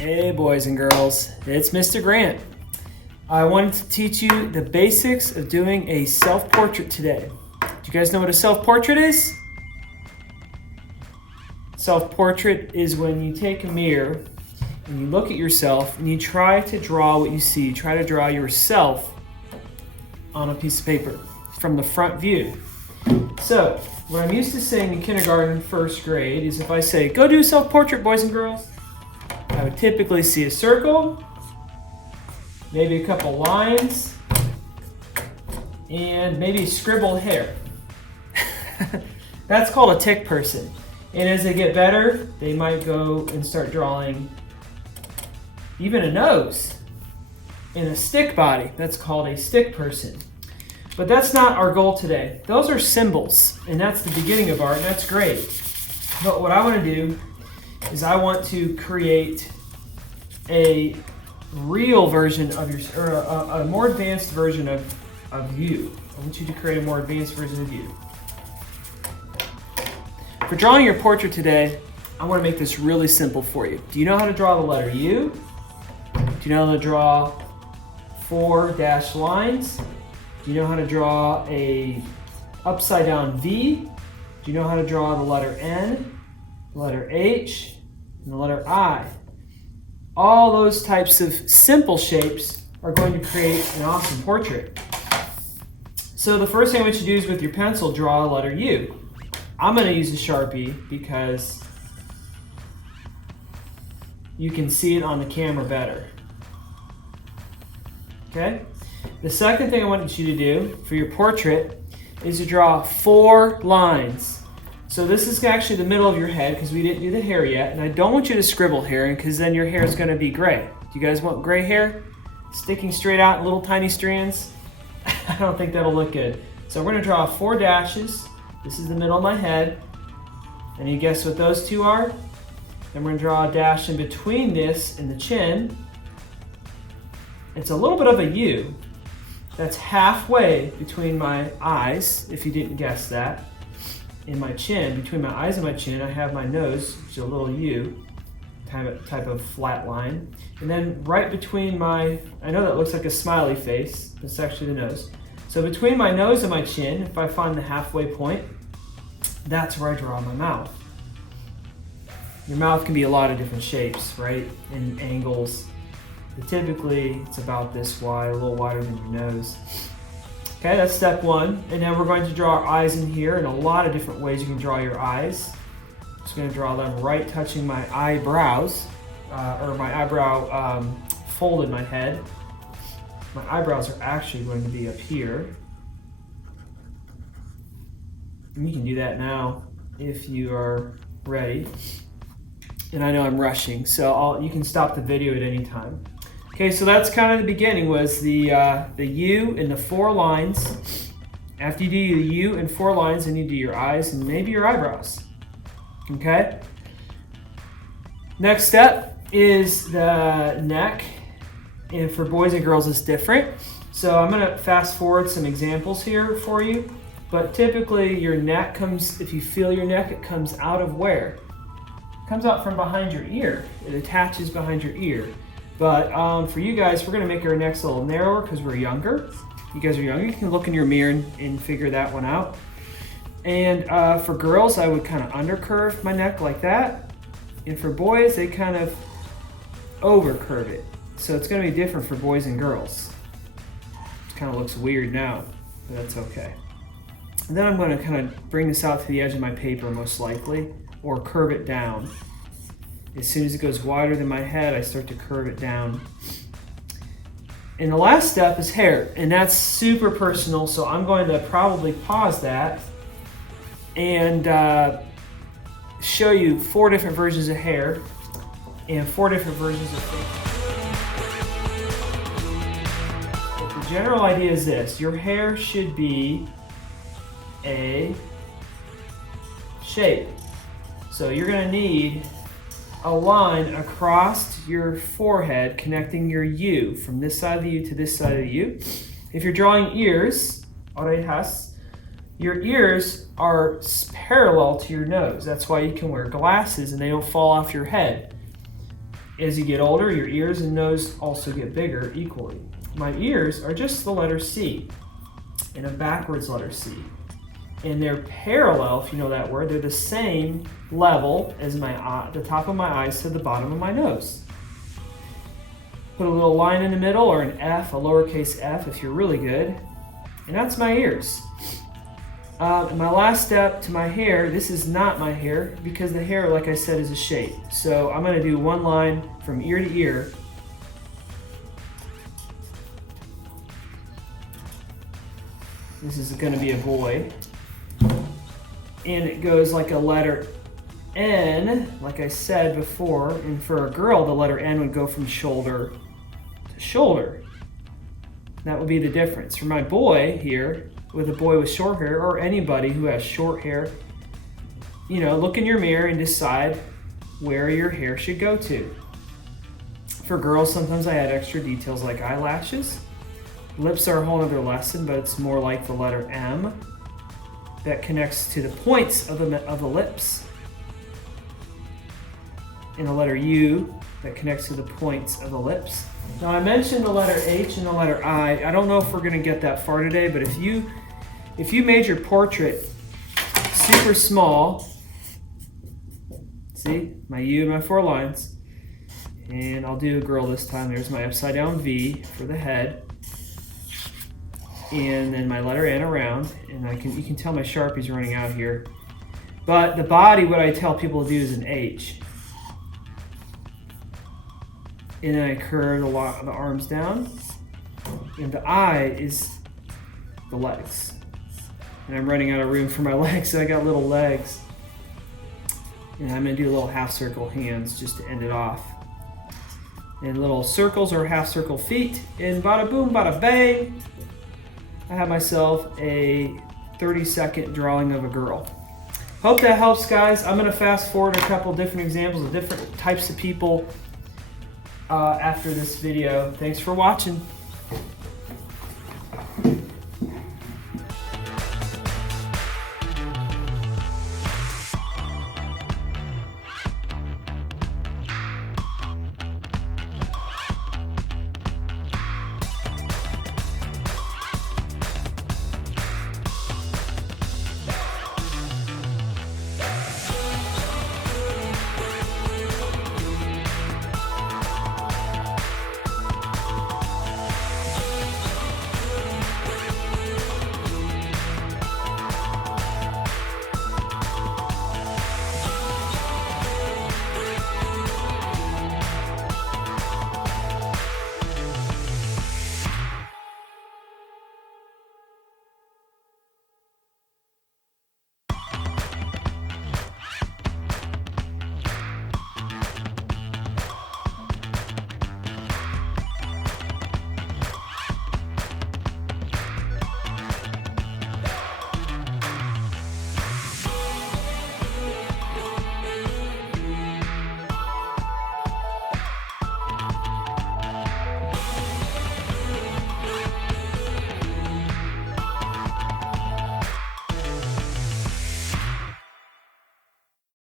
Hey boys and girls, it's Mr. Grant. I wanted to teach you the basics of doing a self-portrait today. Do you guys know what a self-portrait is? Self-portrait is when you take a mirror and you look at yourself and you try to draw what you see. Try to draw yourself on a piece of paper from the front view. So, what I'm used to saying in kindergarten, first grade, is if I say, go do a self-portrait, boys and girls, I would typically see a circle, maybe a couple lines, and maybe scribbled hair. That's called a tick person. And as they get better, they might go and start drawing even a nose and a stick body. That's called a stick person. But that's not our goal today. Those are symbols, and that's the beginning of art, and that's great. But what I want to do is I want to create a real version of your, or a more advanced version of you. I want you to create a more advanced version of you. For drawing your portrait today, I want to make this really simple for you. Do you know how to draw the letter U? Do you know how to draw 4 dashed lines? Do you know how to draw a upside down V? Do you know how to draw the letter N, the letter H, and the letter I? All those types of simple shapes are going to create an awesome portrait. So the first thing I want you to do is with your pencil, draw a letter U. I'm going to use a Sharpie because you can see it on the camera better. Okay? The second thing I want you to do for your portrait is to draw 4 lines. So this is actually the middle of your head because we didn't do the hair yet, and I don't want you to scribble hair because then your hair is going to be gray. Do you guys want gray hair? Sticking straight out in little tiny strands? I don't think that'll look good. So we're going to draw 4 dashes. This is the middle of my head. And you guess what those two are? And we're going to draw a dash in between this and the chin. It's a little bit of a U. That's halfway between my eyes, if you didn't guess that. In my chin, between my eyes and my chin, I have my nose, which is a little U, type of flat line. And then right between my, I know that looks like a smiley face, that's actually the nose. So between my nose and my chin, if I find the halfway point, that's where I draw my mouth. Your mouth can be a lot of different shapes, right? And angles. But typically, it's about this wide, a little wider than your nose. Okay, that's step 1. And then we're going to draw our eyes in here in a lot of different ways you can draw your eyes. I'm just going to draw them right touching my eyebrows, or my eyebrow fold in my head. My eyebrows are actually going to be up here. And you can do that now if you are ready. And I know I'm rushing, so you can stop the video at any time. Okay, so that's kind of the beginning, was the U and the 4 lines. After you do the U and 4 lines, then you do your eyes and maybe your eyebrows. Okay? Next step is the neck. And for boys and girls, it's different. So I'm going to fast forward some examples here for you. But typically your neck comes, if you feel your neck, it comes out of where? It comes out from behind your ear. It attaches behind your ear. But for you guys, we're going to make our necks a little narrower because we're younger. You guys are younger. You can look in your mirror and figure that one out. And for girls, I would kind of undercurve my neck like that. And for boys, they kind of overcurve it. So it's going to be different for boys and girls. It kind of looks weird now, but that's okay. And then I'm going to kind of bring this out to the edge of my paper most likely, or curve it down. As soon as it goes wider than my head, I start to curve it down. And the last step is hair, and that's super personal, so I'm going to probably pause that and show you 4 different versions of hair and 4 different versions of face. The general idea is this: your hair should be a shape. So you're going to need a line across your forehead connecting your U from this side of the U to this side of the U. If you're drawing ears, orejas, your ears are parallel to your nose. That's why you can wear glasses and they don't fall off your head. As you get older, your ears and nose also get bigger equally. My ears are just the letter C, and a backwards letter C. And they're parallel, if you know that word. They're the same level as my eye, the top of my eyes to the bottom of my nose. Put a little line in the middle, or an F, a lowercase f if you're really good. And that's my ears. My last step to my hair, this is not my hair, because the hair, like I said, is a shape. So I'm going to do one line from ear to ear. This is going to be a boy. And it goes like a letter N, like I said before. And for a girl, the letter N would go from shoulder to shoulder. That would be the difference. For my boy here, with a boy with short hair, or anybody who has short hair, you know, look in your mirror and decide where your hair should go to. For girls, sometimes I add extra details like eyelashes. Lips are a whole other lesson, but it's more like the letter M that connects to the points of the lips, and the letter U that connects to the points of the lips. Now, I mentioned the letter H and the letter I. I don't know if we're going to get that far today, but if you made your portrait super small, see, my U and my 4 lines, and I'll do a girl this time. There's my upside down V for the head, and then my letter N around, and you can tell my Sharpie's running out here. But the body, what I tell people to do is an H. And then I curve the arms down, and the I is the legs. And I'm running out of room for my legs, so I got little legs. And I'm gonna do a little half circle hands just to end it off. And little circles or half circle feet, and bada boom, bada bang, I have myself a 30-second drawing of a girl. Hope that helps, guys. I'm gonna fast forward a couple different examples of different types of people after this video. Thanks for watching.